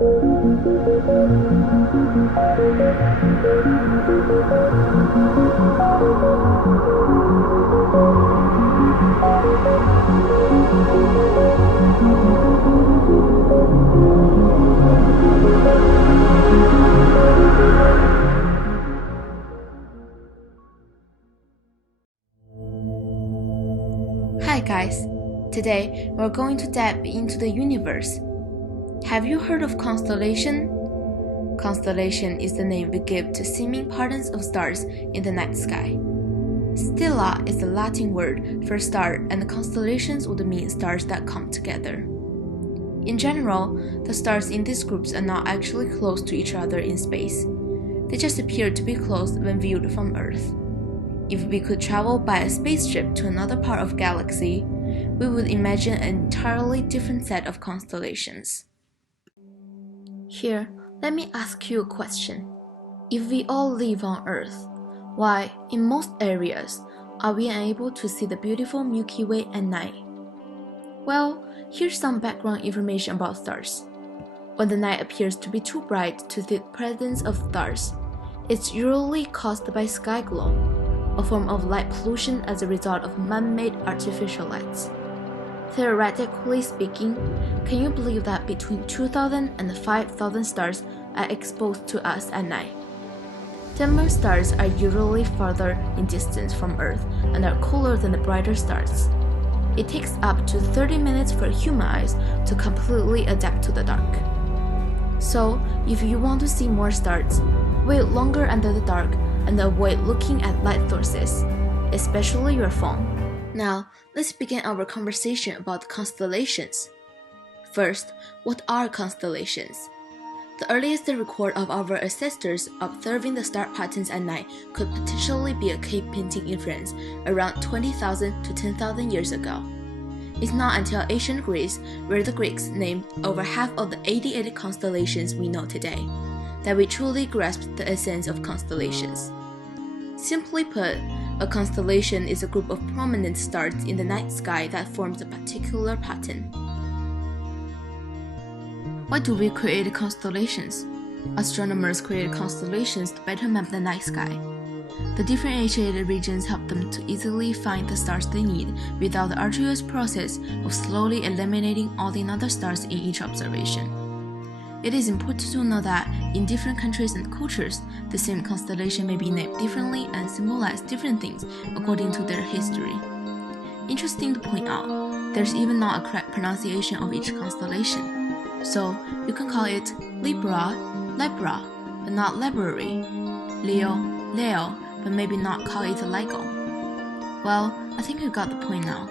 Hi guys, today we're going to dive into the universe. Have you heard of constellation? Constellation is the name we give to seeming patterns of stars in the night sky. Stella is the Latin word for star, and the constellations would mean stars that come together. In general, the stars in these groups are not actually close to each other in space. They just appear to be close when viewed from Earth. If we could travel by a spaceship to another part of the galaxy, we would imagine an entirely different set of constellations. Here, let me ask you a question. If we all live on Earth, why, in most areas, are we unable to see the beautiful Milky Way at night? Well, here's some background information about stars. When the night appears to be too bright to see the presence of stars, it's usually caused by sky glow, a form of light pollution as a result of man-made artificial lights. Theoretically speaking, can you believe that between 2,000 and 5,000 stars are exposed to us at night? Dimmer stars are usually farther in distance from Earth and are cooler than the brighter stars. It takes up to 30 minutes for human eyes to completely adapt to the dark. So, if you want to see more stars, wait longer under the dark and avoid looking at light sources, especially your phone. Now, let's begin our conversation about constellations. First, what are constellations? The earliest record of our ancestors observing the star patterns at night could potentially be a cave painting inference around 20,000 to 10,000 years ago. It's not until ancient Greece, where the Greeks named over half of the 88 constellations we know today, that we truly grasped the essence of constellations. Simply put, a constellation is a group of prominent stars in the night sky that forms a particular pattern. Why do we create constellations? Astronomers create constellations to better map the night sky. The differentiated regions help them to easily find the stars they need without the arduous process of slowly eliminating all the other stars in each observation. It is important to know that in different countries and cultures, the same constellation may be named differently and symbolize different things according to their history. Interesting to point out, there's even not a correct pronunciation of each constellation. So, you can call it Libra, Libra, but not library, Leo, Leo, but maybe not call it LIGO. Well, I think you got the point now.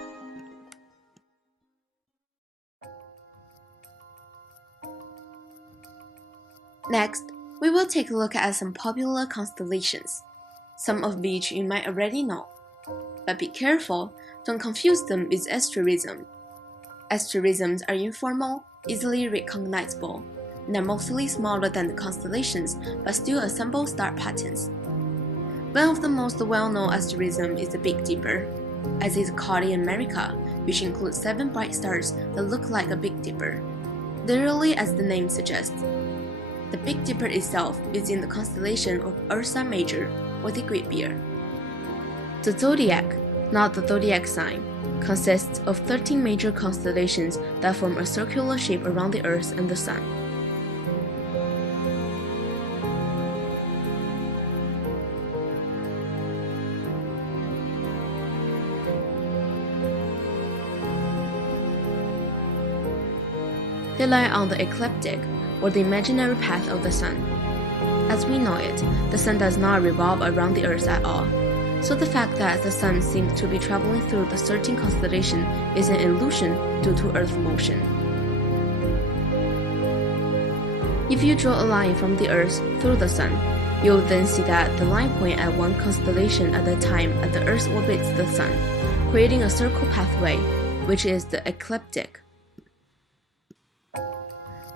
Next, we will take a look at some popular constellations, some of which you might already know. But be careful, don't confuse them with asterism. Asterisms are informal, easily recognizable, and are mostly smaller than the constellations but still assemble star patterns. One of the most well-known asterisms is the Big Dipper, as it's called in America, which includes 7 bright stars that look like a Big Dipper, literally as the name suggests. The Big Dipper itself is in the constellation of Ursa Major, or the Great Bear. The zodiac, not the zodiac sign, consists of 13 major constellations that form a circular shape around the Earth and the Sun. They lie on the ecliptic, or the imaginary path of the Sun. As we know it, the Sun does not revolve around the Earth at all, so the fact that the Sun seems to be traveling through the 13 constellation is an illusion due to Earth motion. If you draw a line from the Earth through the Sun, you'll then see that the line points at one constellation at a time as the Earth orbits the Sun, creating a circle pathway, which is the ecliptic.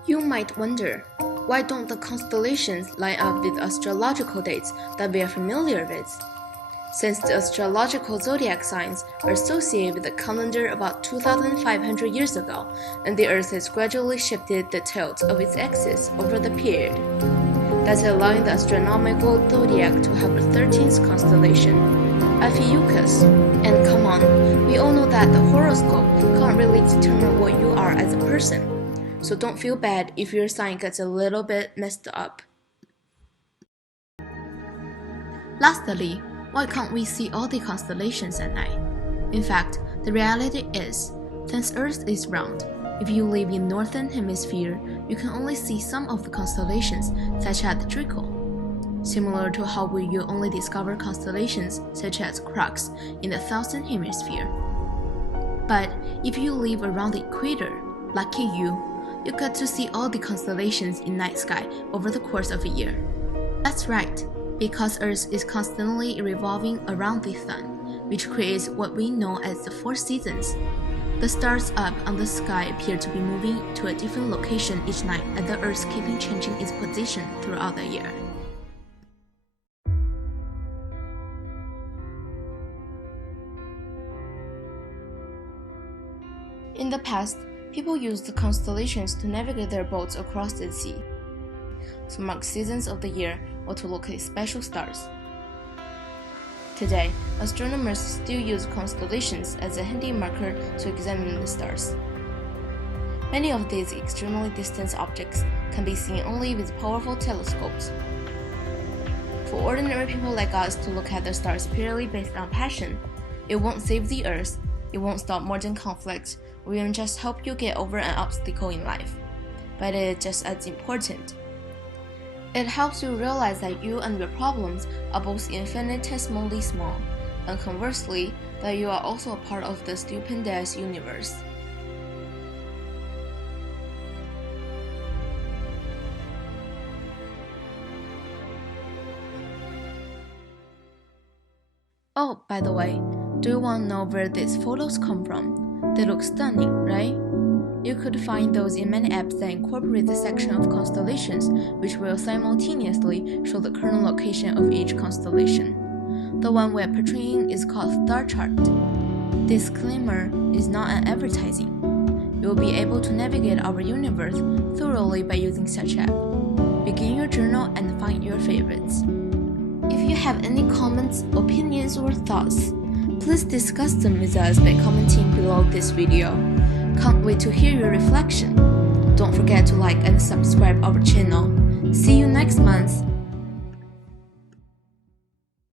You might wonder, why don't the constellations line up with astrological dates that we are familiar with? since the astrological zodiac signs are associated with the calendar about 2,500 years ago, and the Earth has gradually shifted the tilt of its axis over the period. That's allowing the astronomical zodiac to have a 13th constellation, Ophiuchus. And come on, we all know that the horoscope can't really determine what you are as a person, so don't feel bad if your sign gets a little bit messed up. Lastly, why can't we see all the constellations at night? In fact, the reality is, since Earth is round, if you live in the northern hemisphere, you can only see some of the constellations, such as the Draco, similar to how you only discover constellations such as Crux in the southern hemisphere. But if you live around the equator, lucky you get to see all the constellations in night sky over the course of a year. That's right, because Earth is constantly revolving around the Sun, which creates what we know as the 4 seasons. The stars up on the sky appear to be moving to a different location each night, and the Earth keeping changing its position throughout the year. In the past, people used the constellations to navigate their boats across the sea, to mark seasons of the year or to locate special stars. Today, astronomers still use constellations as a handy marker to examine the stars. Many of these extremely distant objects can be seen only with powerful telescopes. For ordinary people like us to look at the stars purely based on passion, it won't save the Earth, it won't stop modern conflict, or even just help you get over an obstacle in life. But it is just as important. It helps you realize that you and your problems are both infinitesimally small, and conversely, that you are also a part of the stupendous universe. Oh, by the way, do you want to know where these photos come from? They look stunning, right? You could find those in many apps that incorporate the section of constellations, which will simultaneously show the current location of each constellation. The one we're portraying is called Star Chart. Disclaimer is not an advertising. You will be able to navigate our universe thoroughly by using such app. Begin your journal and find your favorites. If you have any comments, opinions, or thoughts, please discuss them with us by commenting below this video. Can't wait to hear your reflection. Don't forget to like and subscribe our channel. See you next month.